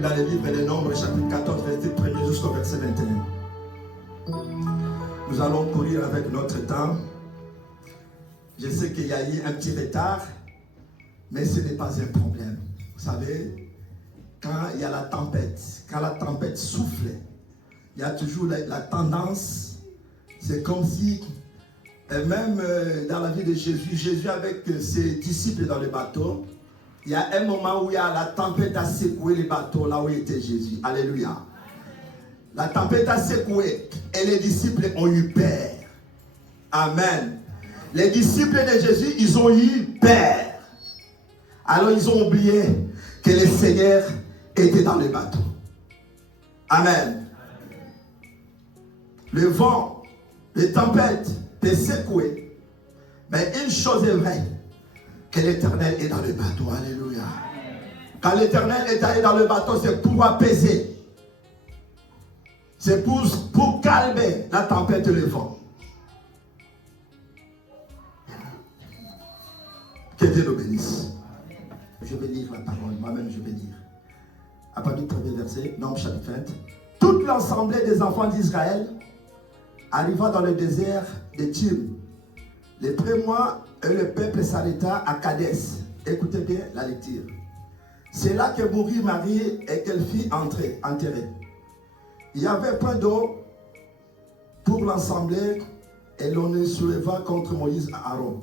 Bible dans le livre des Nombres, chapitre 14, verset 1er jusqu'au verset 21. Nous allons courir avec notre temps. Je sais qu'il y a eu un petit retard, mais ce n'est pas un problème. Vous savez, quand il y a la tempête, quand la tempête souffle, il y a toujours la tendance, c'est comme si, même dans la vie de Jésus, Jésus avec ses disciples dans le bateau, il y a un moment où il y a la tempête a secoué le bateau là où était Jésus. Alléluia. La tempête a secoué et les disciples ont eu peur. Amen. Les disciples de Jésus, ils ont eu peur. Alors ils ont oublié que le Seigneur était dans le bateau. Amen. Le vent, les tempêtes peut secouer. Mais une chose est vraie, que l'Éternel est dans le bateau. Alléluia. Quand l'Éternel est allé dans le bateau, c'est pour apaiser. C'est pour calmer la tempête et le vent. Que Dieu nous bénisse. Je vais lire la parole, moi-même je vais lire. À partir du premier verset, Nombres chapitre 20. Toute l'assemblée des enfants d'Israël arriva dans le désert de Tim. Les premiers mois, le peuple s'arrêta à Kadès. Écoutez bien la lecture. C'est là que mourut Marie et qu'elle fit enterrer. Il y avait point d'eau pour l'assemblée et l'on ne souleva contre Moïse et Aaron.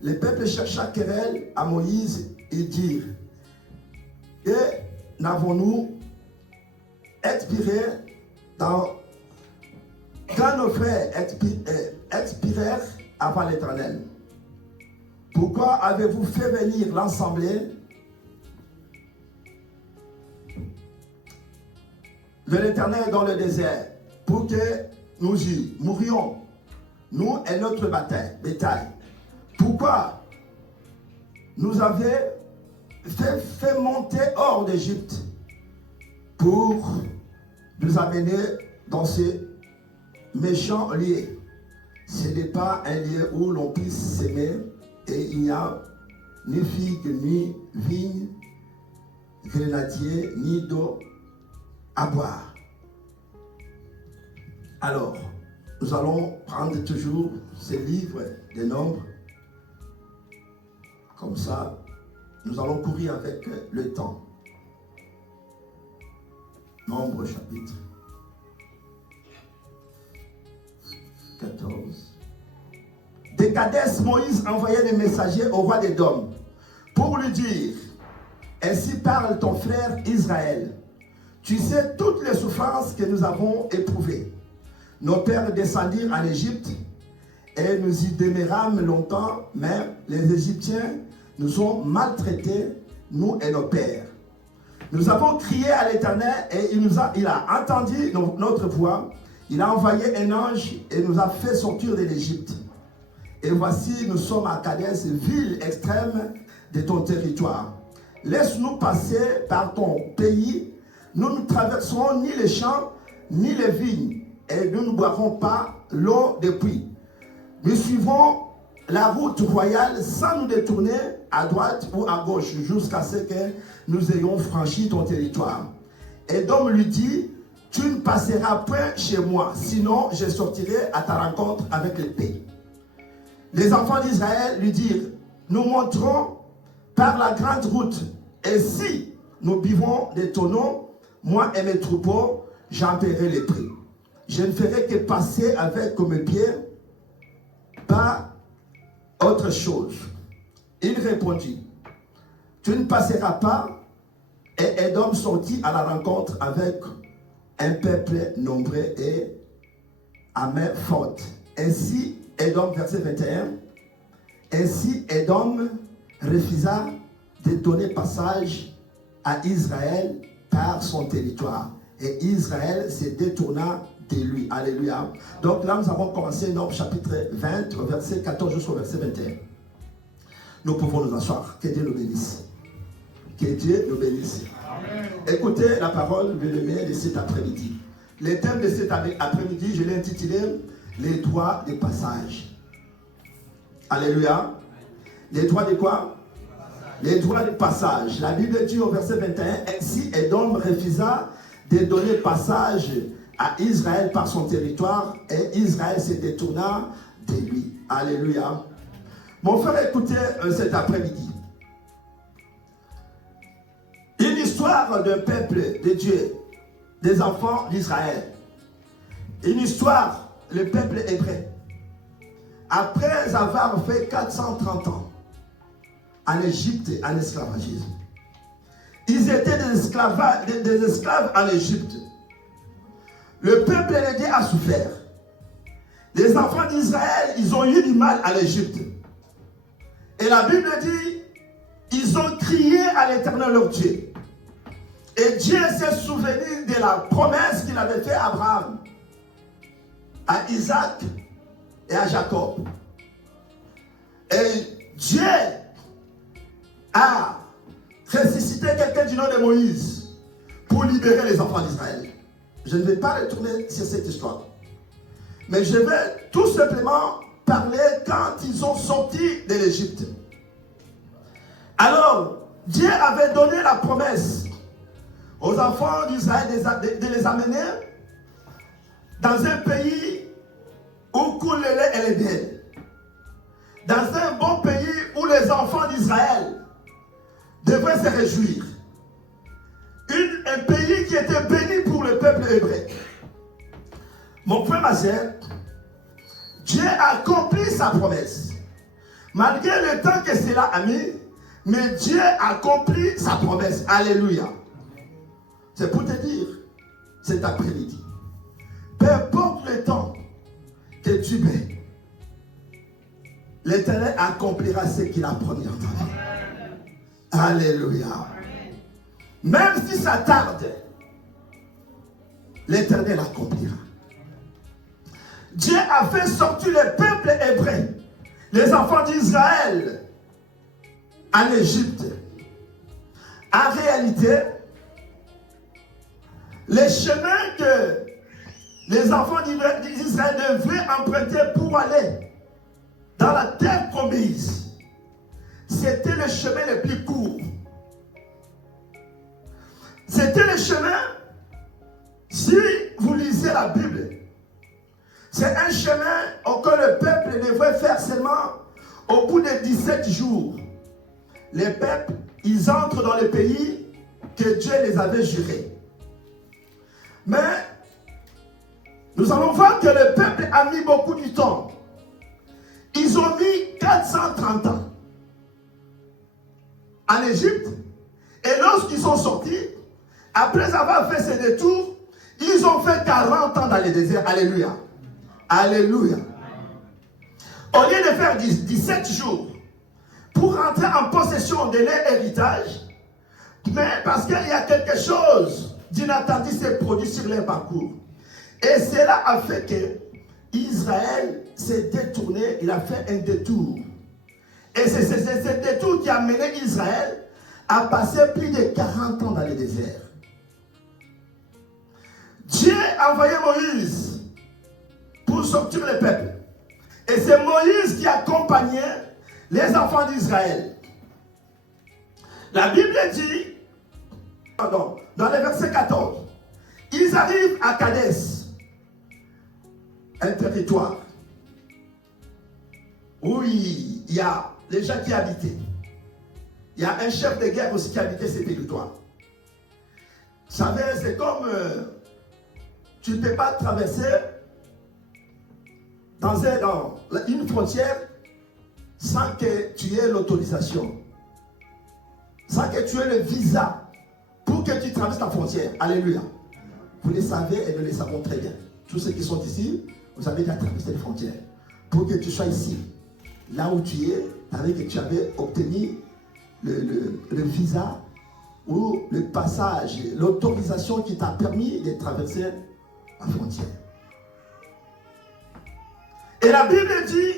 Le peuple chercha querelle à Moïse et dirent: et n'avons-nous expiré quand nos frères expirèrent avant l'Éternel? Pourquoi avez-vous fait venir l'assemblée de l'Éternel dans le désert pour que nous y mourions, nous et notre bétail? Pourquoi nous avez fait monter hors d'Égypte pour nous amener dans ces méchants lieux? Ce n'est pas un lieu où l'on puisse s'aimer et il n'y a ni figues, ni vignes, grenadiers, ni d'eau à boire. Alors, nous allons prendre toujours ce livre des Nombres. Comme ça, nous allons courir avec le temps. Nombres chapitre 14. De Kadès, Moïse envoyait des messagers au roi d'Édom pour lui dire: ainsi parle ton frère Israël. Tu sais toutes les souffrances que nous avons éprouvées. Nos pères descendirent en Égypte et nous y demeurâmes longtemps, mais les Égyptiens nous ont maltraités, nous et nos pères. Nous avons crié à l'Éternel et il a entendu notre voix. Il a envoyé un ange et nous a fait sortir de l'Égypte. Et voici, nous sommes à Kadès, ville extrême de ton territoire. Laisse-nous passer par ton pays. Nous ne traverserons ni les champs, ni les vignes, et nous ne boirons pas l'eau des puits. Nous suivons la route royale sans nous détourner à droite ou à gauche, jusqu'à ce que nous ayons franchi ton territoire. Et donc lui dit: tu ne passeras point chez moi, sinon je sortirai à ta rencontre avec l'épée. Les enfants d'Israël lui dirent: nous monterons par la grande route, et si nous buvons des tonneaux, moi et mes troupeaux, j'en paierai les prix. Je ne ferai que passer avec mes pieds, pas autre chose. Il répondit: tu ne passeras pas. Et Édom sortit à la rencontre avec un peuple nombreux et à main forte. Ainsi, Édom, verset 21, ainsi Édom refusa de donner passage à Israël par son territoire. Et Israël se détourna de lui. Alléluia. Donc là, nous avons commencé Nombres chapitre 20, verset 14 jusqu'au verset 21. Nous pouvons nous asseoir. Que Dieu nous bénisse. Que Dieu nous bénisse. Amen. Écoutez la parole, bien-aimés, de cet après-midi. Le thème de cet après-midi, je l'ai intitulé les droits de passage. Alléluia. Les droits de quoi? Les droits de passage. La Bible dit au verset 21, ainsi Édom refusa de donner passage à Israël par son territoire et Israël se détourna de lui. Alléluia. Mon frère, écoutez cet après-midi. Une histoire d'un peuple de Dieu, des enfants d'Israël. Une histoire, le peuple hébreu. Après avoir fait 430 ans en Égypte, en esclavagisme. Ils étaient des esclaves en Égypte. Le peuple de Dieu a souffert. Les enfants d'Israël, ils ont eu du mal en Égypte. Et la Bible dit, ils ont crié à l'Éternel leur Dieu. Et Dieu s'est souvenu de la promesse qu'il avait faite à Abraham, à Isaac et à Jacob. Et Dieu a ressuscité quelqu'un du nom de Moïse pour libérer les enfants d'Israël. Je ne vais pas retourner sur cette histoire. Mais je vais tout simplement parler quand ils sont sortis de l'Égypte. Alors, Dieu avait donné la promesse aux enfants d'Israël de les amener dans un pays où coule le lait et le miel. Dans un bon pays où les enfants d'Israël devraient se réjouir. Un pays qui était béni pour le peuple hébreu. Mon frère, ma soeur, Dieu a accompli sa promesse. Malgré le temps que cela a mis, mais Dieu a accompli sa promesse. Alléluia. C'est pour te dire, cet après-midi, peu importe le temps que tu mets, l'Éternel accomplira ce qu'il a promis en ta vie. Alléluia. Même si ça tarde, l'Éternel accomplira. Dieu a fait sortir le peuple hébreu, les enfants d'Israël, en Égypte. En réalité, les chemins que les enfants d'Israël devraient emprunter pour aller dans la terre promise, c'était le chemin le plus court. C'était le chemin, si vous lisez la Bible, c'est un chemin auquel le peuple devrait faire seulement au bout de 17 jours. Les peuples, ils entrent dans le pays que Dieu les avait juré. Mais nous allons voir que le peuple a mis beaucoup de temps. Ils ont mis 430 ans en Égypte. Et lorsqu'ils sont sortis, après avoir fait ce détour, ils ont fait 40 ans dans le désert. Alléluia. Alléluia. Au lieu de faire 17 jours pour rentrer en possession de leur héritage, mais parce qu'il y a quelque chose d'inattendu s'est produit sur leur parcours. Et cela a fait que Israël s'est détourné, il a fait un détour. Et c'est ce détour qui a mené Israël à passer plus de 40 ans dans le désert. Dieu a envoyé Moïse pour sortir le peuple. Et c'est Moïse qui accompagnait les enfants d'Israël. La Bible dit, dans le verset 14, ils arrivent à Kadès, un territoire où il y a les gens qui habitaient. Il y a un chef de guerre aussi qui habitait ces territoires. Vous savez, c'est comme tu ne peux pas traverser dans une frontière sans que tu aies l'autorisation, sans que tu aies le visa pour que tu traverses la frontière. Alléluia. Vous le savez et nous le savons très bien. Tous ceux qui sont ici, vous avez déjà traversé les frontières. Pour que tu sois ici, là où tu es, avec que tu avais obtenu le visa ou le passage, l'autorisation qui t'a permis de traverser la frontière. Et la Bible dit,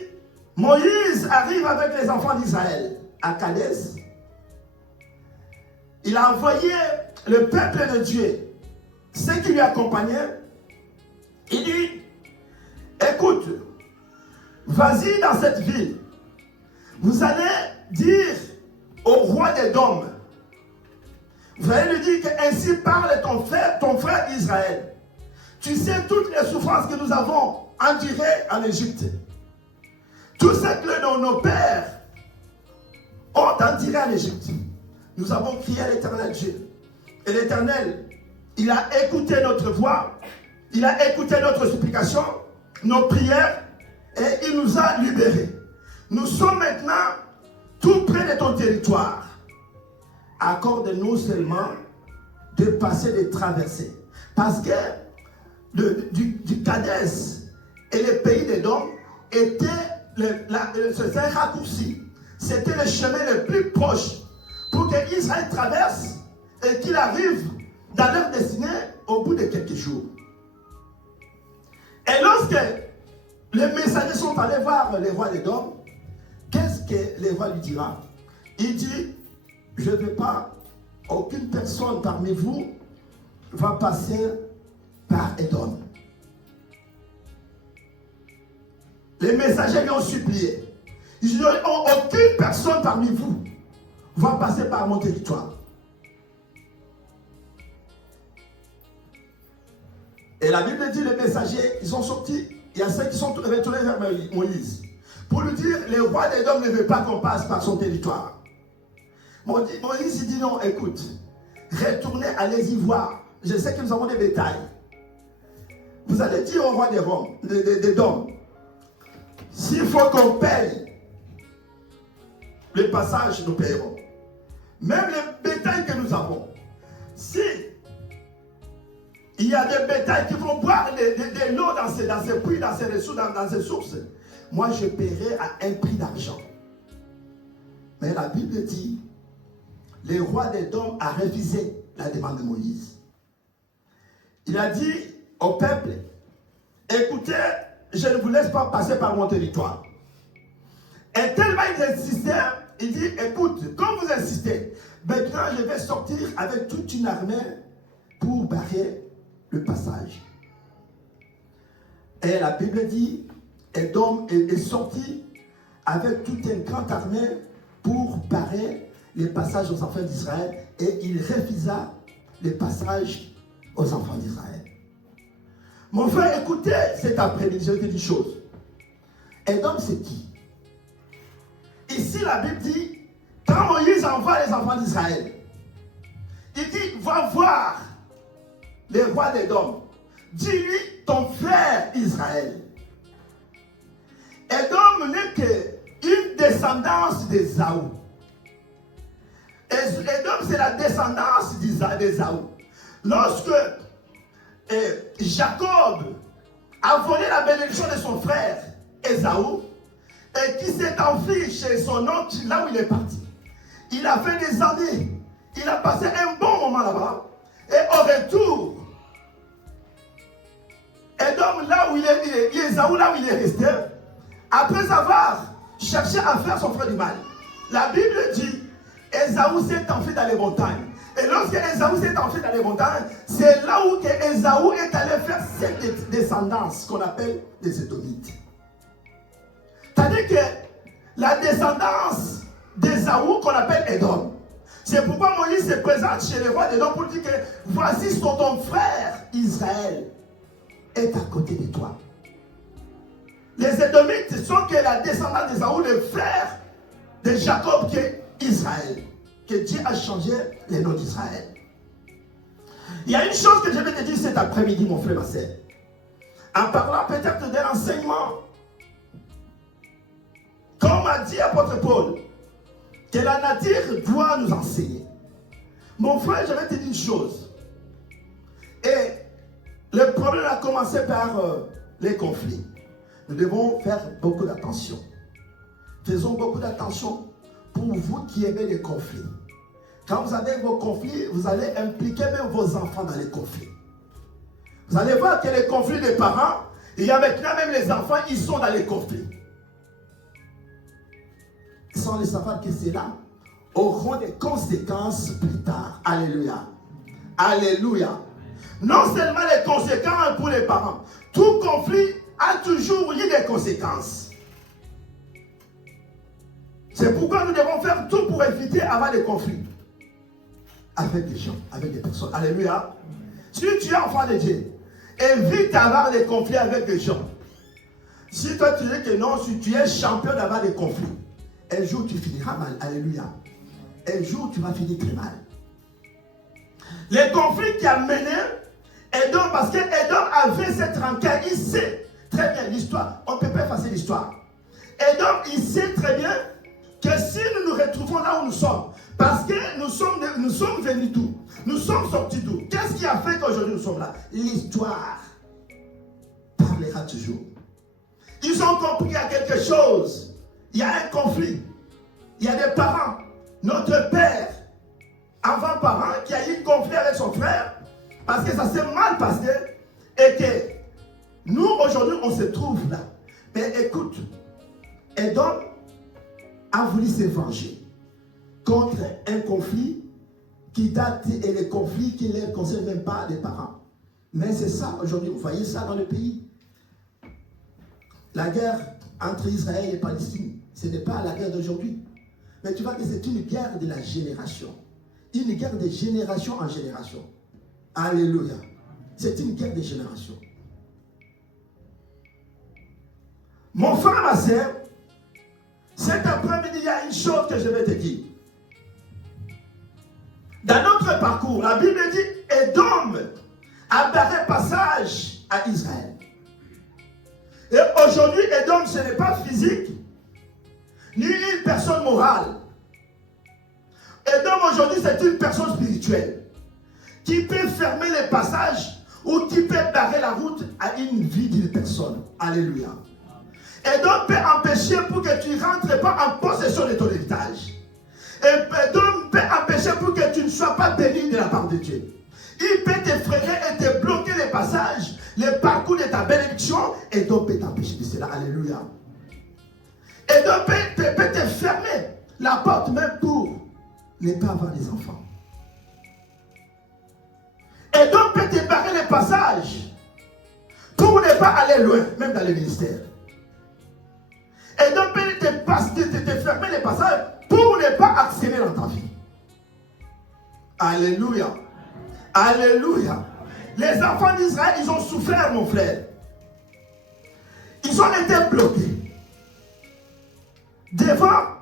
Moïse arrive avec les enfants d'Israël à Kadès. Il a envoyé le peuple de Dieu, ceux qui lui accompagnaient. Il dit, écoute, vas-y dans cette ville. Vous allez dire au roi des Dômes, Vous allez lui dire que ainsi parle ton frère Israël. Tu sais toutes les souffrances que nous avons endurées en Égypte. Tout ce que nos pères ont enduré en Égypte. Nous avons crié à l'Éternel Dieu. Et l'Éternel, il a écouté notre voix, il a écouté notre supplication, nos prières, et il nous a libérés. Nous sommes maintenant tout près de ton territoire. Accorde-nous seulement de passer, de traverser. Parce que du Kadès et le pays d'Édom étaient un raccourci. C'était le chemin le plus proche pour que Israël traverse et qu'il arrive dans leur destinée au bout de quelques jours. Et lorsque les messagers sont allés voir le roi d'Édom, qu'est-ce que le roi lui dira? Il dit, je ne veux pas, aucune personne parmi vous va passer par Édom. Les messagers lui ont supplié. Ils disent, aucune personne parmi vous va passer par mon territoire. Et la Bible dit, les messagers, ils sont sortis, il y a ceux qui sont retournés vers Moïse, pour lui dire, le roi d'Édom ne veut pas qu'on passe par son territoire. Moïse, il dit, non, écoute, retournez, allez-y voir. Je sais que nous avons des bétails. Vous allez dire au roi d'Édom, s'il faut qu'on paye le passage, nous paierons. Même les bétails que nous avons, si il y a des bétails qui vont boire de l'eau dans ces puits, dans ces ressources, dans ces sources, moi je paierai à un prix d'argent. Mais la Bible dit, le roi d'Édom a refusé la demande de Moïse. Il a dit au peuple, écoutez, je ne vous laisse pas passer par mon territoire. Et tellement il insistait, il dit, écoute, comme vous insistez, maintenant je vais sortir avec toute une armée pour barrer le passage. Et la Bible dit, Édom est sorti avec toute une grande armée pour barrer les passages aux enfants d'Israël, et il refusa les passages aux enfants d'Israël. Mon frère, écoutez cet après-midi, je vais te dire une chose. Édom, c'est qui? Ici, la Bible dit, quand Moïse envoie les enfants d'Israël, il dit, va voir le roi d'Édom. Dis-lui, ton frère Israël. Édom n'est qu'une descendance d'Ésaü. Édom, c'est la descendance d'Ésaü. Lorsque Jacob a volé la bénédiction de son frère Ésaü, et qui s'est enfui chez son oncle, là où il est parti. Il a fait des années. Il a passé un bon moment là-bas. Et au retour, Édom, là où il est, Ésaü, là où il est resté, après avoir cherché à faire son frère du mal, la Bible dit, Ésaü s'est enfui dans les montagnes. Et lorsque Ésaü s'est enfui dans les montagnes, c'est là où Ésaü est allé faire cette descendance qu'on appelle les Édomites. C'est-à-dire que la descendance d'Ésaü qu'on appelle Édom. C'est pourquoi Moïse se présente chez le roi d'Édom pour dire que voici ton frère Israël est à côté de toi. Les Édomites sont que la descendance d'Ésaü, le frère de Jacob qui est Israël. Que Dieu a changé les noms d'Israël. Il y a une chose que je vais te dire cet après-midi, mon frère, ma sœur. En parlant peut-être de l'enseignement, comme a dit l'apôtre Paul, que la nature doit nous enseigner. Mon frère, je vais te dire une chose. Et le problème a commencé par les conflits. Nous devons faire beaucoup d'attention. Faisons beaucoup d'attention pour vous qui aimez les conflits. Quand vous avez vos conflits, vous allez impliquer même vos enfants dans les conflits. Vous allez voir que les conflits des parents, il y a maintenant même les enfants, ils sont dans les conflits. Sans le savoir que cela auront des conséquences plus tard. Alléluia. Alléluia. Non seulement les conséquences pour les parents, tout conflit a toujours eu des conséquences. C'est pourquoi nous devons faire tout pour éviter avoir des conflits. avec des gens, avec des personnes. Alléluia. Si tu es enfant de Dieu, évite d'avoir des conflits avec des gens. Si toi tu dis que non, si tu es champion d'avoir des conflits, un jour tu finiras mal. Alléluia. Un jour tu vas finir très mal. Les conflits qui a mené Édom, parce que Édom avait cette rancœur, il sait très bien l'histoire. On ne peut pas effacer l'histoire. Édom, il sait très bien que si nous nous retrouvons là où nous sommes, parce que nous sommes venus d'où? Nous sommes sortis d'où? Qu'est-ce qui a fait qu'aujourd'hui nous sommes là? L'histoire parlera toujours. Ils ont compris qu'il y a quelque chose. Il y a un conflit. Il y a des parents. Notre père, avant-parent, qui a eu un conflit avec son frère, parce que ça s'est mal passé, et que nous, aujourd'hui, on se trouve là. Mais écoute, Édom a voulu se venger contre un conflit qui date, et les conflits qui ne concernent même pas les parents. Mais c'est ça, aujourd'hui, vous voyez ça dans le pays. La guerre entre Israël et Palestine, ce n'est pas la guerre d'aujourd'hui. Mais tu vois que c'est une guerre de la génération. Une guerre de génération en génération. Alléluia. C'est une guerre de génération. Mon frère, ma soeur, cet après-midi, il y a une chose que je vais te dire. Dans notre parcours, la Bible dit Édom a barré passage à Israël. Et aujourd'hui, Édom, ce n'est pas physique, ni une personne morale. Édom, aujourd'hui, c'est une personne spirituelle qui peut fermer les passages ou qui peut barrer la route à une vie d'une personne. Alléluia. Édom peut empêcher pour que tu ne rentres pas en possession de ton héritage. Et Édom peut empêcher pour que tu ne sois pas béni de la part de Dieu. Il peut te freiner et te bloquer les passages, les parcours de ta bénédiction. Édom peut t'empêcher de cela. Alléluia. Édom peut te fermer la porte même pour ne pas avoir des enfants. Édom peut te barrer les passages pour ne pas aller loin, même dans le ministère. Édom peut te fermer les passages pour ne pas accéder dans ta vie. Alléluia. Alléluia. Les enfants d'Israël, ils ont souffert, mon frère. Ils ont été bloqués devant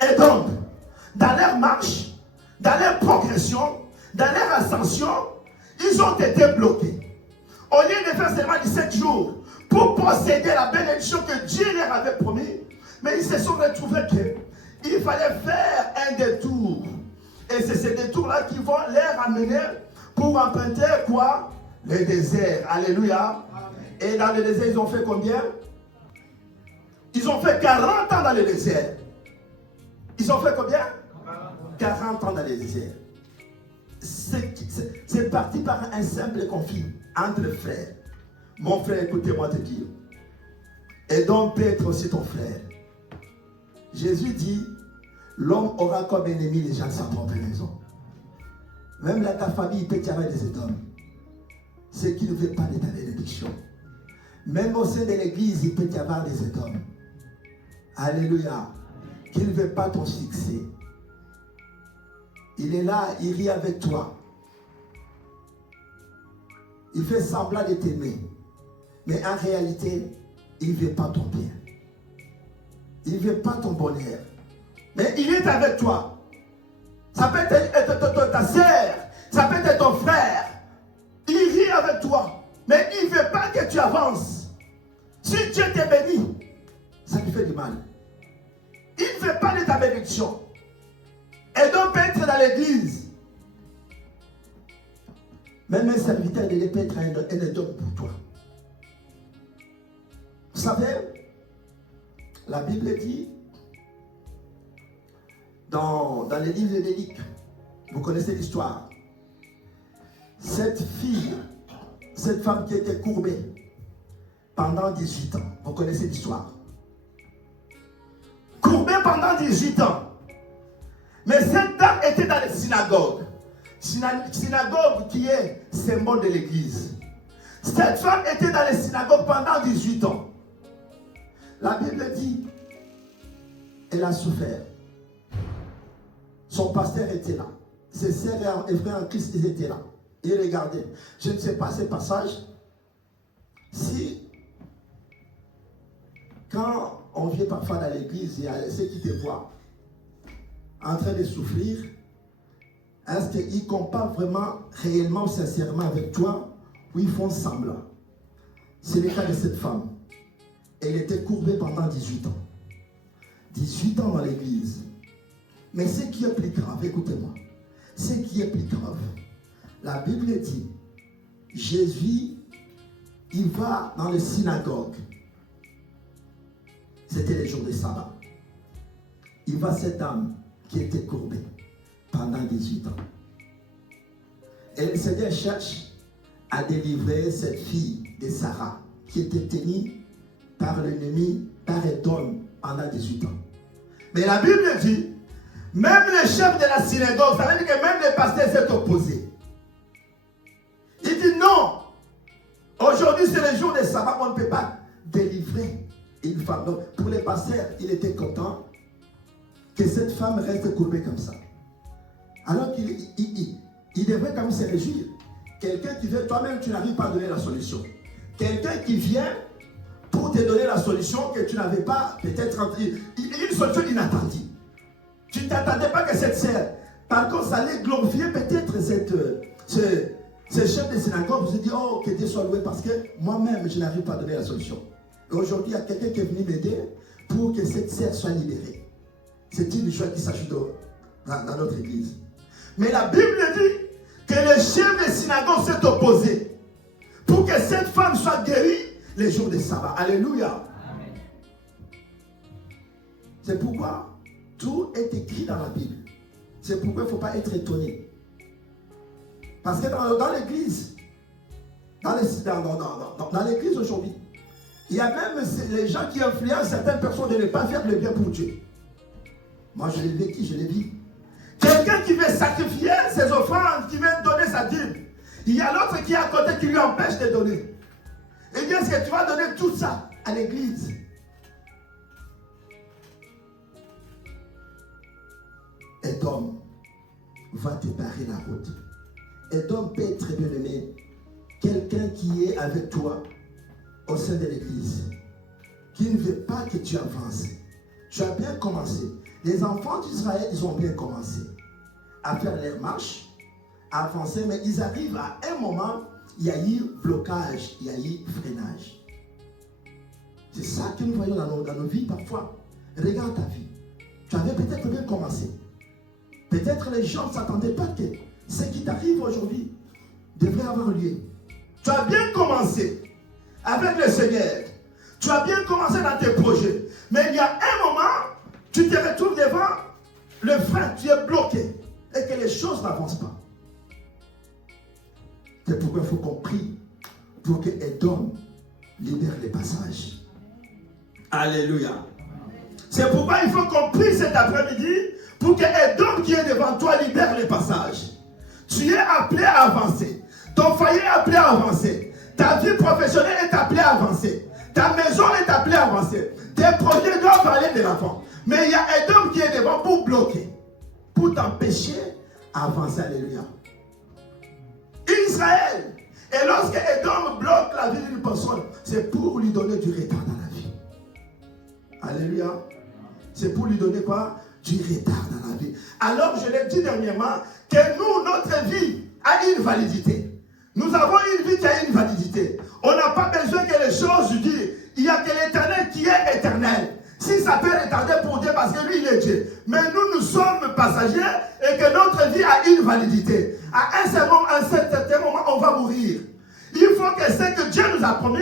Édom, dans leur marche, dans leur progression, dans leur ascension, ils ont été bloqués. Au lieu de faire seulement 17 jours pour posséder la bénédiction que Dieu leur avait promis, mais ils se sont retrouvés qu'il fallait faire un détour. Et c'est ces détours-là qui vont les amener pour emprunter quoi? Le désert. Alléluia. Et dans le désert, ils ont fait combien? Ils ont fait 40 ans dans le désert. Ils ont fait combien? 40 ans dans le désert. C'est parti par un simple conflit entre frères. Mon frère, écoutez-moi te dire. Et donc peut être aussi ton frère. Jésus dit, l'homme aura comme ennemi les gens sans propre raison. Même dans ta famille, il peut y avoir des hommes. Ceux qui ne veulent pas de ta bénédiction. Même au sein de l'église, il peut y avoir des hommes. Alléluia. Qui ne veulent pas ton succès. Il est là, il rit avec toi. Il fait semblant de t'aimer. Mais en réalité, il ne veut pas ton bien. Il ne veut pas ton bonheur. Mais il est avec toi. Ça peut être ta sœur. Ça peut être ton frère. Il rit avec toi. Mais il ne veut pas que tu avances. Si Dieu t'est béni, ça lui fait du mal. Il ne veut pas de ta bénédiction. Et donc peut être dans l'église. Même un serviteur de l'épée peut être un homme pour toi. Vous savez, la Bible dit dans les livres de l'Élique, vous connaissez l'histoire. Cette fille, cette femme qui était courbée pendant 18 ans, vous connaissez l'histoire. Courbée pendant 18 ans. Mais cette dame était dans les synagogues. Synagogue qui est symbole de l'église. Cette femme était dans les synagogues pendant 18 ans. La Bible dit, elle a souffert. Son pasteur était là. Ses sœurs et frères en Christ, ils étaient là. Ils regardaient. Je ne sais pas ces passages. Si, quand on vient parfois dans l'église, il y a ceux qui te voient en train de souffrir, est-ce qu'ils comparent vraiment, réellement, sincèrement avec toi, ou ils font semblant? C'est le cas de cette femme. Elle était courbée pendant 18 ans. 18 ans dans l'église. Mais ce qui est plus grave, écoutez-moi, ce qui est plus grave, la Bible dit, Jésus, il va dans les synagogues. C'était les jours de sabbat. Il voit cette dame qui était courbée pendant 18 ans. Et le Seigneur cherche à délivrer cette fille de Sarah qui était tenue par l'ennemi, par Édom pendant 18 ans. Mais la Bible dit, même le chef de la synagogue, ça veut dire que même le pasteur s'est opposé. Il dit non, aujourd'hui c'est le jour de sabbat, on ne peut pas délivrer une femme. Donc pour les pasteurs, il était content que cette femme reste courbée comme ça. Alors qu'il devrait quand même se réjouir. Quelqu'un qui vient, toi-même tu n'arrives pas à donner la solution. Quelqu'un qui vient pour te donner la solution que tu n'avais pas, peut-être une solution inattendue. Tu ne t'attendais pas que cette sœur, par contre, ça allait glorifier peut-être ce chef de synagogue. Vous avez dit, oh, que Dieu soit loué parce que moi-même, je n'arrive pas à donner la solution. Et aujourd'hui, il y a quelqu'un qui est venu m'aider pour que cette sœur soit libérée. C'est une joie qui s'ajoute dans notre église. Mais la Bible dit que le chef de synagogue s'est opposé pour que cette femme soit guérie les jours de sabbat. Alléluia. Amen. C'est pourquoi tout est écrit dans la Bible. C'est pourquoi il ne faut pas être étonné. Parce que dans l'église, dans l'église aujourd'hui, il y a même les gens qui influencent certaines personnes de ne pas faire le bien pour Dieu. Moi, je l'ai vécu, je l'ai vu. Quelqu'un qui veut sacrifier ses offrandes, qui veut donner sa dîme. Il y a l'autre qui est à côté qui lui empêche de donner. Et bien, est-ce que tu vas donner tout ça à l'église? Édom va te barrer la route. Édom peut être très bien aimé. Quelqu'un qui est avec toi au sein de l'église, qui ne veut pas que tu avances. Tu as bien commencé. Les enfants d'Israël, ils ont bien commencé à faire leur marche, à avancer, mais ils arrivent à un moment, il y a eu blocage, il y a eu freinage. C'est ça que nous voyons dans nos vies parfois. Regarde ta vie. Tu avais peut-être bien commencé. Peut-être les gens ne s'attendaient pas que ce qui t'arrive aujourd'hui devrait avoir lieu. Tu as bien commencé avec le Seigneur. Tu as bien commencé dans tes projets. Mais il y a un moment, tu te retrouves devant le frein, tu es bloqué et que les choses n'avancent pas. C'est pourquoi il faut qu'on prie pour que Édom libère les passages. Alléluia. C'est pourquoi il faut qu'on prie cet après-midi pour que Édom qui est devant toi libère les passages. Tu es appelé à avancer. Ton foyer est appelé à avancer. Ta vie professionnelle est appelée à avancer. Ta maison est appelée à avancer. Tes projets doivent aller de l'avant. Mais il y a Édom qui est devant pour bloquer, pour t'empêcher d'avancer. Alléluia. Israël. Et lorsque Édom bloque la vie d'une personne, c'est pour lui donner du retard dans la vie. Alléluia. C'est pour lui donner quoi? Du retard dans la vie. Alors je l'ai dit dernièrement que nous, notre vie a une validité. Nous avons une vie qui a une validité. On n'a pas besoin que les choses disent. Il n'y a que l'Éternel qui est éternel. Si ça peut retarder pour Dieu parce que lui il est Dieu. Mais nous sommes passagers et que notre vie a une validité. À un certain moment, on va mourir. Il faut que ce que Dieu nous a promis,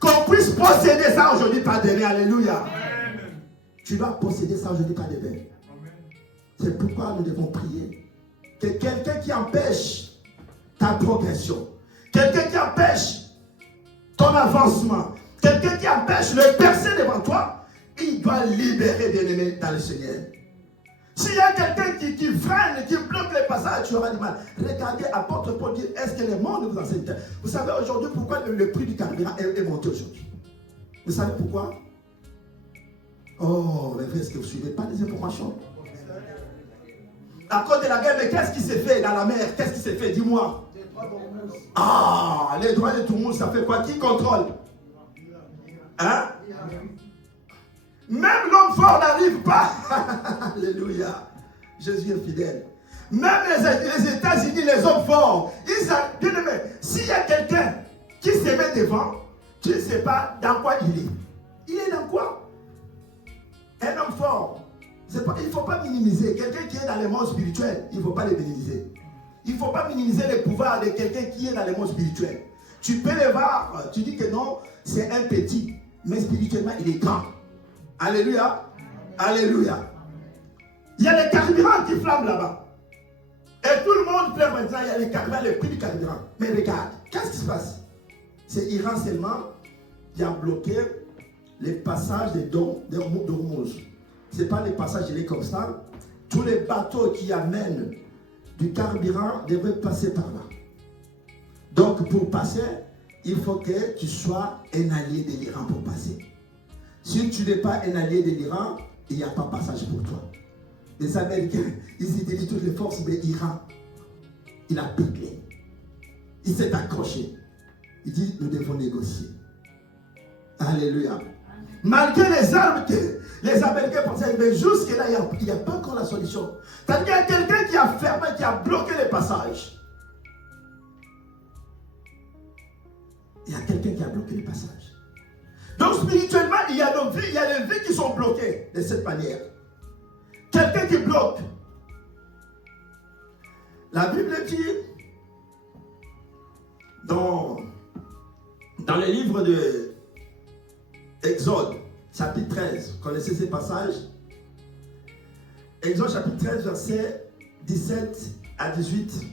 qu'on puisse posséder ça aujourd'hui par demain. Alléluia. Amen. Tu dois posséder ça aujourd'hui par demain. C'est pourquoi nous devons prier. Que quelqu'un qui empêche ta progression, quelqu'un qui empêche ton avancement, quelqu'un qui empêche le percer devant toi, il doit libérer bien-aimé dans le Seigneur. S'il y a quelqu'un qui freine, qui bloque les passages, tu auras du mal. Regardez, apôtre Paul dit, est-ce que le monde vous enseigne? Vous savez aujourd'hui pourquoi le prix du carburant est monté aujourd'hui? Vous savez pourquoi? Oh, mais est-ce que vous ne suivez pas les informations? À cause de la guerre, mais qu'est-ce qui s'est fait dans la mer? Qu'est-ce qui s'est fait? Dis-moi. Ah, les droits de Toulouse, ça fait quoi? Qui contrôle? Hein? Même l'homme fort n'arrive pas. Alléluia. Jésus est fidèle. Même les États-Unis, les hommes forts, bien aimé, s'il y a quelqu'un qui se met devant, tu ne sais pas dans quoi il est. Il est dans quoi? Un homme fort. Pas, il ne faut pas minimiser. Quelqu'un qui est dans les mondes spirituels, il ne faut pas les minimiser. Il ne faut pas minimiser les pouvoirs de quelqu'un qui est dans les mondes spirituels. Tu peux les voir, tu dis que non, c'est un petit, mais spirituellement, il est grand. Alléluia. Alléluia. Il y a les carburants qui flamment là-bas. Et tout le monde pleure maintenant, il y a les carburants, les prix du carburant. Mais regarde, qu'est-ce qui se passe? C'est Iran seulement qui a bloqué les passages des dons d'Hormuz. Ce n'est pas les passages gelés comme ça. Tous les bateaux qui amènent du carburant devraient passer par là. Donc pour passer, il faut que tu sois un allié de l'Iran pour passer. Si tu n'es pas un allié de l'Iran, il n'y a pas passage pour toi. Les Américains, ils utilisent toutes les forces, mais l'Iran, il a péclé. Il s'est accroché. Il dit, nous devons négocier. Alléluia. Malgré les armes que les Américains pensaient, mais jusque-là, il n'y a pas encore la solution. C'est-à-dire qu'il y a quelqu'un qui a fermé, qui a bloqué les passages. Il y a quelqu'un qui a bloqué les passages. Donc spirituellement, il y a des vies qui sont bloquées de cette manière. Quelqu'un qui bloque. La Bible dit dans le livre de Exode, chapitre 13, vous connaissez ces passages? Exode chapitre 13, versets 17 à 18.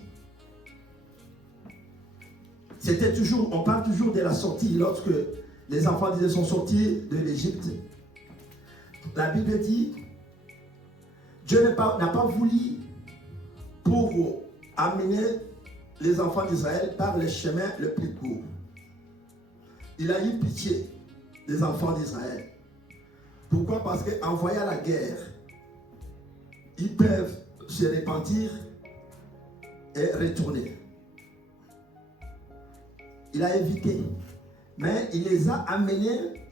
C'était toujours, on parle toujours de la sortie, lorsque les enfants d'Israël sont sortis de l'Égypte. La Bible dit, Dieu n'a pas voulu pour amener les enfants d'Israël par le chemin le plus court. Il a eu pitié des enfants d'Israël. Pourquoi? Parce qu'en voyant la guerre, ils peuvent se repentir et retourner. Il a évité, mais il les a amenés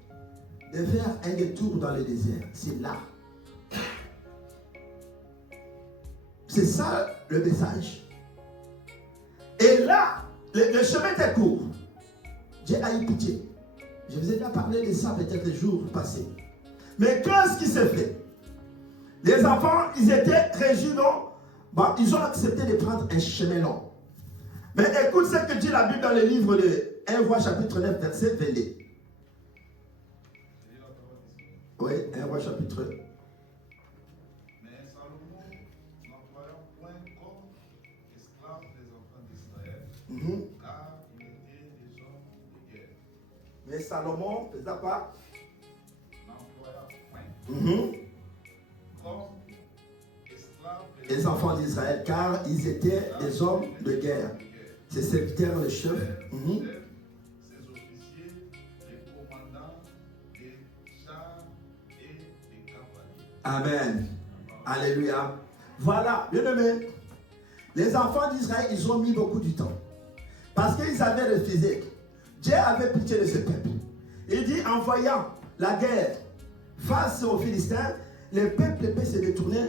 de faire un détour dans le désert. C'est là. C'est ça le message. Et là, le chemin était court. Dieu a eu pitié. Je vous ai déjà parlé de ça peut-être les jours passés. Mais qu'est-ce qui s'est fait? Les enfants, ils étaient régies, non? Bon, ils ont accepté de prendre un chemin long. Mais écoute ce que dit la Bible dans le livre de 1 Roi chapitre 9, verset 22. Oui, 1 Roi chapitre 9. Mais Salomon n'employa point comme esclave des enfants d'Israël, car il était des hommes de guerre. Mais Salomon ne faisait pas. N'employa point comme esclave les enfants d'Israël, car ils étaient des hommes de guerre. Ses serviteurs, les chefs. Ses officiers, les commandants des chars et des cavaliers. Amen. Alléluia. Voilà, bien aimé. Les enfants d'Israël, ils ont mis beaucoup de temps. Parce qu'ils avaient refusé. Dieu avait pitié de ce peuple. Il dit, en voyant la guerre face aux Philistins, le peuple peut se détourner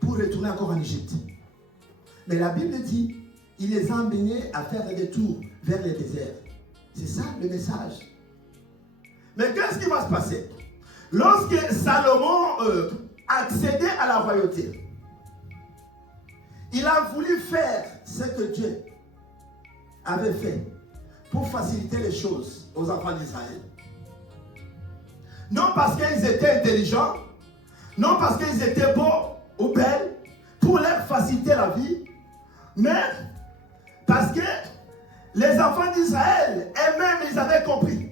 pour retourner encore en Égypte. Mais la Bible dit, il les a emmenés à faire des détours vers le désert. C'est ça le message. Mais qu'est-ce qui va se passer? Lorsque Salomon accédait à la royauté, il a voulu faire ce que Dieu avait fait pour faciliter les choses aux enfants d'Israël. Non parce qu'ils étaient intelligents, non parce qu'ils étaient beaux ou belles, pour leur faciliter la vie, mais parce que les enfants d'Israël, eux-mêmes, ils avaient compris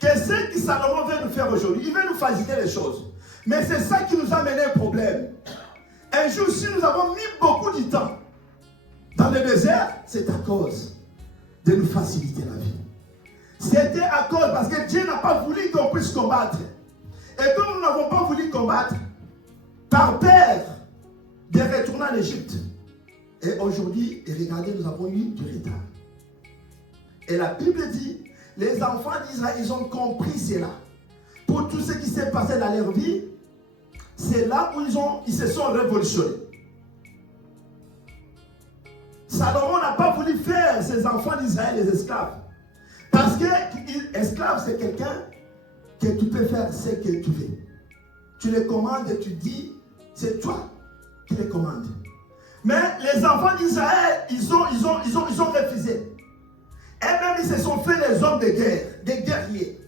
que ce que Salomon veut nous faire aujourd'hui, il veut nous faciliter les choses. Mais c'est ça qui nous a mené un problème. Un jour, si nous avons mis beaucoup de temps dans le désert, c'est à cause de nous faciliter la vie. C'était à cause parce que Dieu n'a pas voulu qu'on puisse combattre. Et comme nous n'avons pas voulu combattre, par peur de retourner en Égypte. Et aujourd'hui, regardez, nous avons eu du retard. Et la Bible dit, les enfants d'Israël, ils ont compris cela. Pour tout ce qui s'est passé dans leur vie, c'est là où ils se sont révolutionnés. Salomon n'a pas voulu faire ses enfants d'Israël des esclaves. Parce que esclave, c'est quelqu'un que tu peux faire ce que tu veux. Tu les commandes et tu dis, c'est toi qui les commandes. Mais les enfants d'Israël, ils ont refusé. Et même ils se sont fait les hommes de guerre, des guerriers.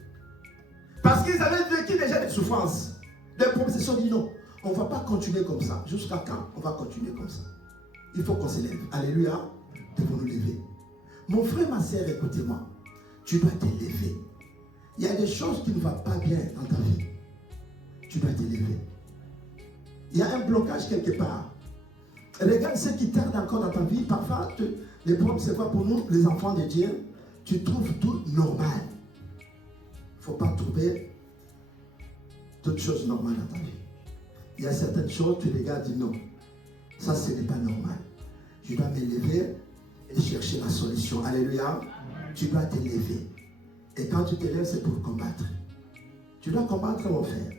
Parce qu'ils avaient vécu déjà des souffrances. Les problèmes se sont dit non, on ne va pas continuer comme ça. Jusqu'à quand on va continuer comme ça? Il faut qu'on se lève. Alléluia. Devons nous lever. Mon frère, ma soeur, écoutez-moi. Tu dois te lever. Il y a des choses qui ne vont pas bien dans ta vie. Tu dois te lever. Il y a un blocage quelque part. Regarde ce qui tarde encore dans ta vie. Parfois, les problèmes, c'est quoi pour nous, les enfants de Dieu? Tu trouves tout normal. Il ne faut pas trouver toutes choses normales dans ta vie. Il y a certaines choses, tu regardes et dis non. Ça, ce n'est pas normal. Je dois me lever et chercher la solution. Alléluia. Tu dois te lever. Et quand tu te lèves, c'est pour combattre. Tu dois combattre, mon frère.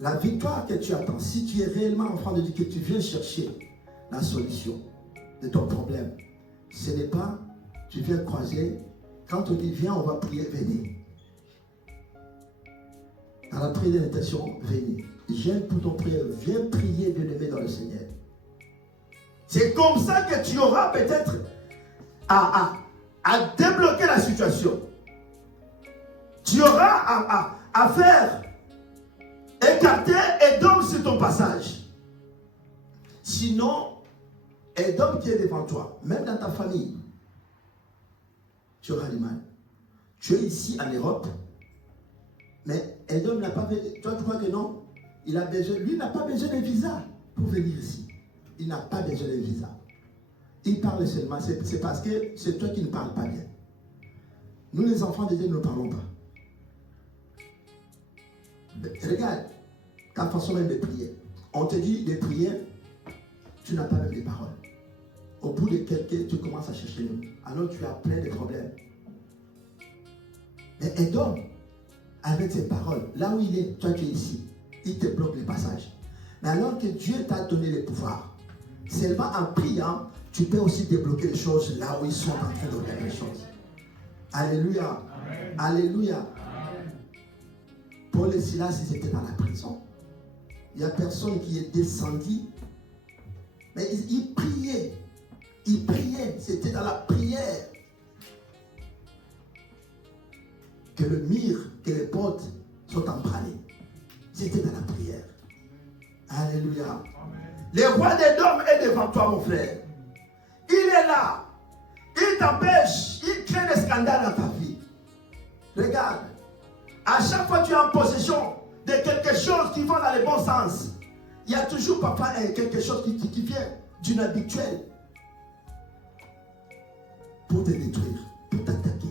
La victoire que tu attends, si tu es réellement enfant de Dieu, que tu viens chercher la solution de ton problème, ce n'est pas, tu viens croiser, quand on dit viens, on va prier, venez. Dans la prière d'intention, venez. J'aime pour ton prière, viens prier de l'aimer dans le Seigneur. C'est comme ça que tu auras peut-être à débloquer la situation. Tu auras à faire écarter Édom sur ton passage. Sinon, Édom qui est devant toi, même dans ta famille, tu auras du mal. Tu es ici en Europe, mais Édom n'a pas besoin. Toi, tu crois que non? Lui n'a pas besoin de visa pour venir ici. Il n'a pas besoin de visa. Il parle seulement. C'est parce que c'est toi qui ne parles pas bien. Nous, les enfants de Dieu, ne parlons pas. Regarde ta façon même de prier. On te dit de prier, tu n'as pas même de paroles. Au bout de quelques, tu commences à chercher le mot. Alors tu as plein de problèmes. Mais Édom, avec ses paroles, là où il est, toi tu es ici, il te bloque les passages. Mais alors que Dieu t'a donné le pouvoir, seulement en priant, tu peux aussi débloquer les choses là où ils sont en train de faire les choses. Alléluia. Amen. Alléluia. Amen. Paul et Silas, ils étaient dans la prison. Il n'y a personne qui est descendu. Mais ils priaient. Ils priaient. C'était dans la prière que le myrrhe, que les potes sont emballés. C'était dans la prière. Alléluia. Amen. Le roi d'Édom est devant toi, mon frère. Il est là. Il t'empêche. Il crée des scandales dans ta vie. Regarde. À chaque fois que tu es en possession de quelque chose qui va dans le bon sens, il y a toujours papa quelque chose qui vient d'une habituelle pour te détruire, pour t'attaquer.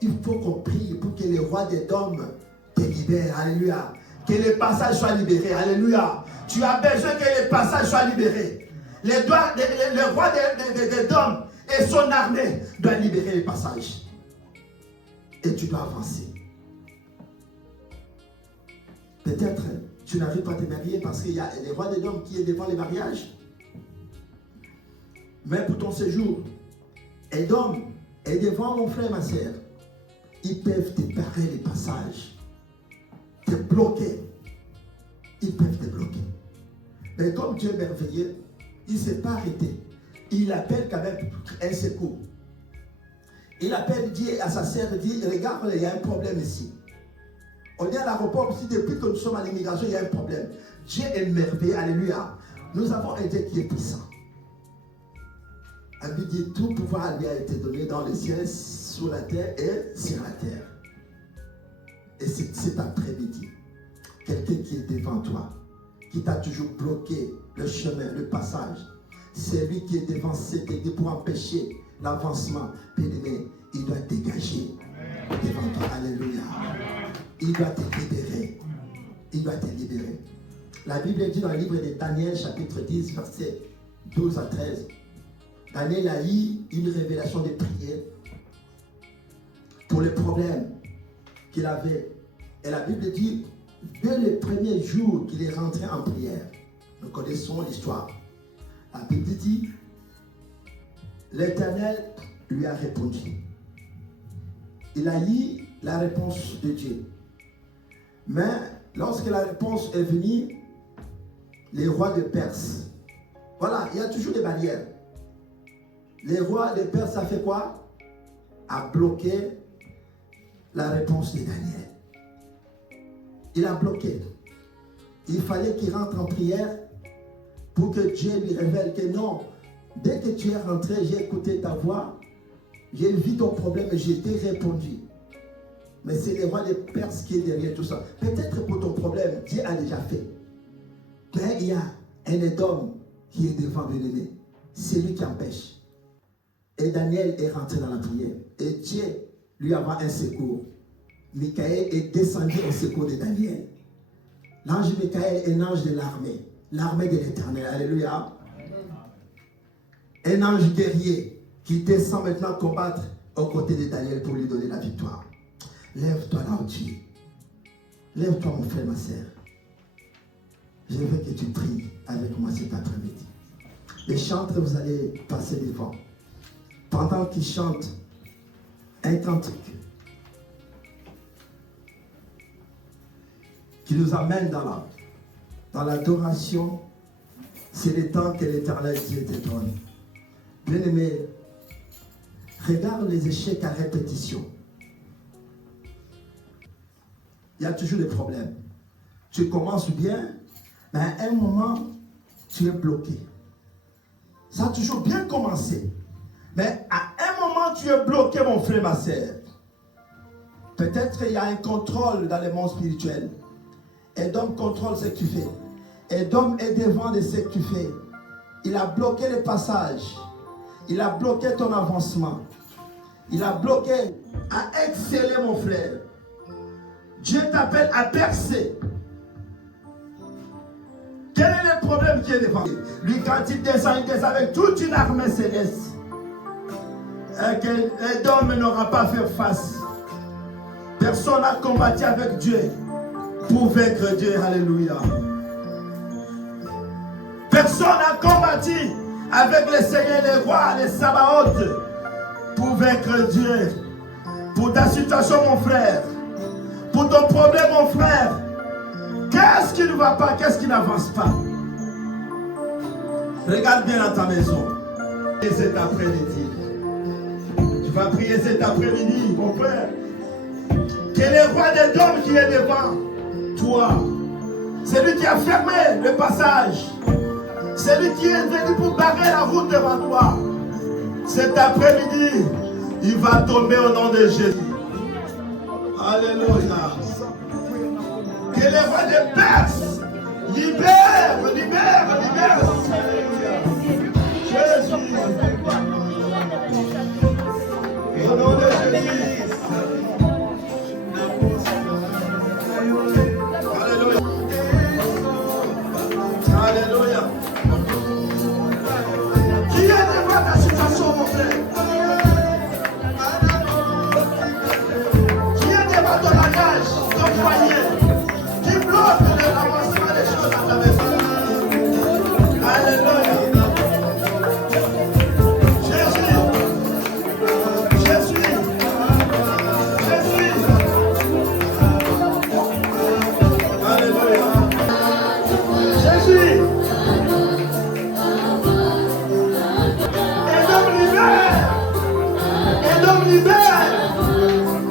Il faut qu'on prie pour que le roi d'Édom te libère. Alléluia. Que les passages soient libérés. Alléluia. Tu as besoin que les passages soient libérés. Le roi d'Édom et son armée doivent libérer les passages. Et tu dois avancer. Peut-être tu n'arrives pas à te marier parce qu'il y a le roi d'Édom qui est devant les mariages. Mais pour ton séjour, Édom est devant mon frère, ma soeur. Ils peuvent te barrer les passages, te bloquer. Ils peuvent te bloquer. Mais comme Dieu est merveilleux, il ne s'est pas arrêté. Il appelle quand même un secours. Il appelle, dit à sa sœur, il dit, regarde, il y a un problème ici. On est à l'aéroport aussi, depuis que nous sommes à l'immigration, il y a un problème. Dieu est merveilleux, alléluia. Nous avons un Dieu qui est puissant. La Bible dit, tout pouvoir lui a été donné dans le ciel, sur la terre et sur la terre. Et c'est cet après-midi, quelqu'un qui est devant toi, qui t'a toujours bloqué le chemin, le passage, c'est lui qui est devant cette église pour empêcher l'avancement. Bien-aimé, il doit dégager devant toi. Alléluia. Il doit te libérer. Il doit te libérer. La Bible dit dans le livre de Daniel, chapitre 10, versets 12 à 13. Daniel a eu une révélation de prière pour les problèmes qu'il avait. Et la Bible dit, dès le premier jour qu'il est rentré en prière, nous connaissons l'histoire. La Bible dit, l'Éternel lui a répondu. Il a eu la réponse de Dieu. Mais lorsque la réponse est venue, les rois de Perse, voilà, il y a toujours des barrières. Les rois de Perse, ça fait quoi? A bloqué la réponse de Daniel. Il a bloqué. Il fallait qu'il rentre en prière pour que Dieu lui révèle que non, dès que tu es rentré, j'ai écouté ta voix, j'ai vu ton problème et j'ai t'ai répondu. Mais c'est le roi de Perse qui est derrière tout ça. Peut-être pour ton problème, Dieu a déjà fait. Mais il y a un Édom qui est devant l'ennemi. C'est lui qui empêche. Et Daniel est rentré dans la prière. Et Dieu lui a un secours. Michael est descendu au secours de Daniel. L'ange Michael est un ange de l'armée. L'armée de l'Éternel. Alléluia. Un ange guerrier qui descend maintenant combattre aux côtés de Daniel pour lui donner la victoire. Lève-toi là où tu es. Lève-toi mon frère, ma sœur. Je veux que tu pries avec moi cet après-midi. Les chantres, vous allez passer devant. Pendant qu'ils chantent un cantique qui nous amène dans l'adoration, c'est le temps que l'Éternel Dieu te donne. Bien-aimé, regarde les échecs à répétition. Il y a toujours des problèmes. Tu commences bien, mais à un moment, tu es bloqué. Ça a toujours bien commencé. Mais à un moment, tu es bloqué, mon frère, ma sœur. Peut-être il y a un contrôle dans le monde spirituel. Edom contrôle ce que tu fais. Edom est devant de ce que tu fais. Il a bloqué le passage. Il a bloqué ton avancement. Il a bloqué à exceller, mon frère. Dieu t'appelle à percer. Quel est le problème qui est devant lui? Quand il descend avec toute une armée céleste. Et que Edom n'aura pas fait face. Personne n'a combattu avec Dieu pour vaincre Dieu. Alléluia. Personne n'a combattu avec les seigneurs, les rois, les Sabaoth pour vaincre Dieu. Pour ta situation, mon frère. Pour ton problème, mon frère. Qu'est-ce qui ne va pas? Qu'est-ce qui n'avance pas? Regarde bien dans ta maison. Et cet après-midi. Tu vas prier cet après-midi, mon frère. Que le roi des hommes qui est devant toi. C'est lui qui a fermé le passage. C'est lui qui est venu pour barrer la route devant toi. Cet après-midi, il va tomber au nom de Jésus. Alléluia. Que le roi des Perses libère. Jésus. Au nom de Jésus. Alléluia. Alléluia. Qui est devant ta situation, mon frère? Qui est devant ton mariage, ton foyer? Qui bloque l'avancement des choses dans ta maison? Alléluia.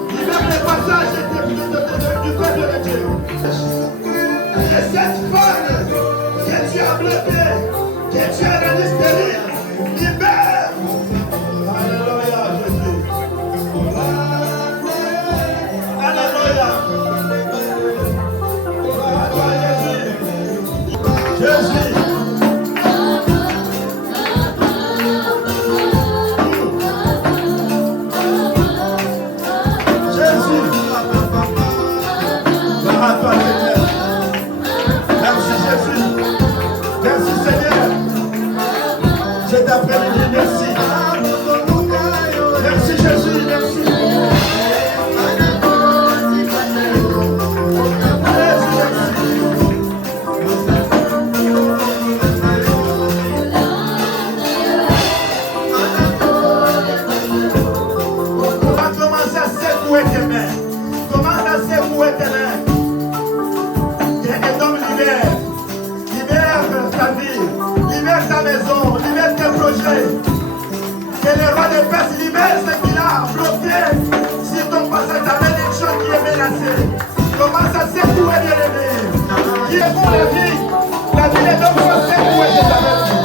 Libère les passages du peuple de Dieu. Et cette femme que tu as bloquée, que tu as rendu stérile, libère. Alléluia, Jésus. Alléluia. Alléluia, Jésus. Jésus. libère ce qu'il a bloqué. Si ton passage, ta bénédiction qui est menacée, commence à secouer de l'aimer. Qui est pour la vie? La vie est donc à secouer de ta vie.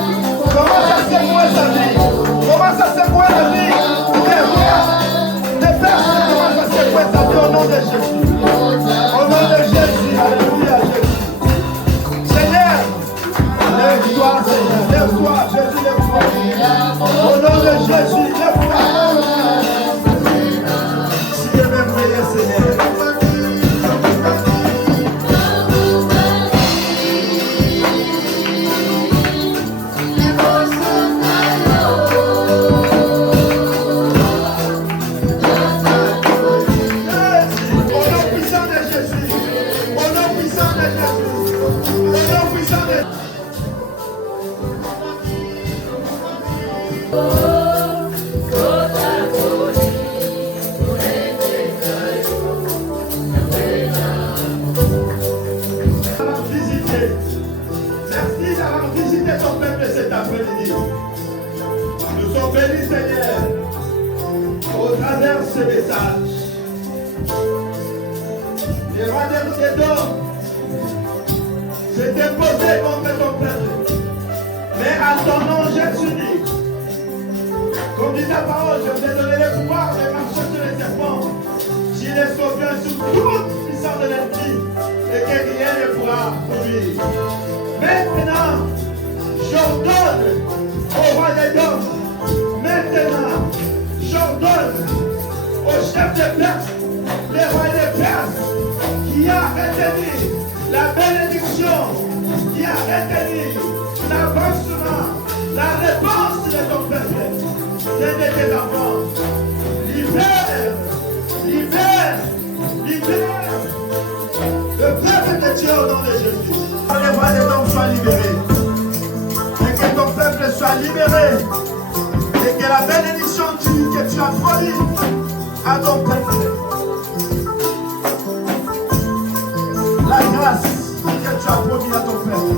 Commence à secouer ta vie. Commence à secouer la vie. Des personnes commencent à secouer ta vie au nom de Jésus. Au nom de Jésus. Alléluia, Jésus. Seigneur, lève-toi, Seigneur. Lève-toi, Jésus, lève-toi. Au nom de Jésus, lève-toi. Si je m'aimerais, Seigneur. Merci d'avoir visité ton peuple cet après-midi. Nous sommes bénis, Seigneur, au travers de ce message. Les rois des dons s'étaient posés contre ton peuple. Mais à ton nom, Jésus dit, comme dit ta parole, je vous ai donné le pouvoir de marcher sur les serpents. S'il est sauvé sous toute puissance de l'ennemi et que rien ne pourra produire. Maintenant, j'ordonne au roi des hommes. Maintenant, j'ordonne au chef de Perse, les rois des Perses, qui a retenu la bénédiction, qui a retenu l'avancement, la réponse de ton peuple, de tes enfants. Libère, libère, libère le peuple de Dieu au nom de Jésus. Que les rois des hommes soient libérés. Et que ton peuple soit libéré. Et que la bénédiction que tu as promis à ton peuple, la grâce que tu as promis à ton peuple,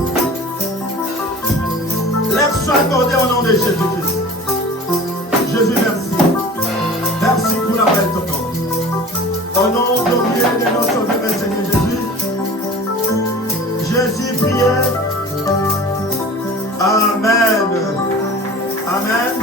leur soit accordée au nom de Jésus-Christ. Jésus, merci. Merci pour la belle ton nom. Au nom de notre Sauveur Seigneur Jésus. Jésus, prière. Amen. Amen.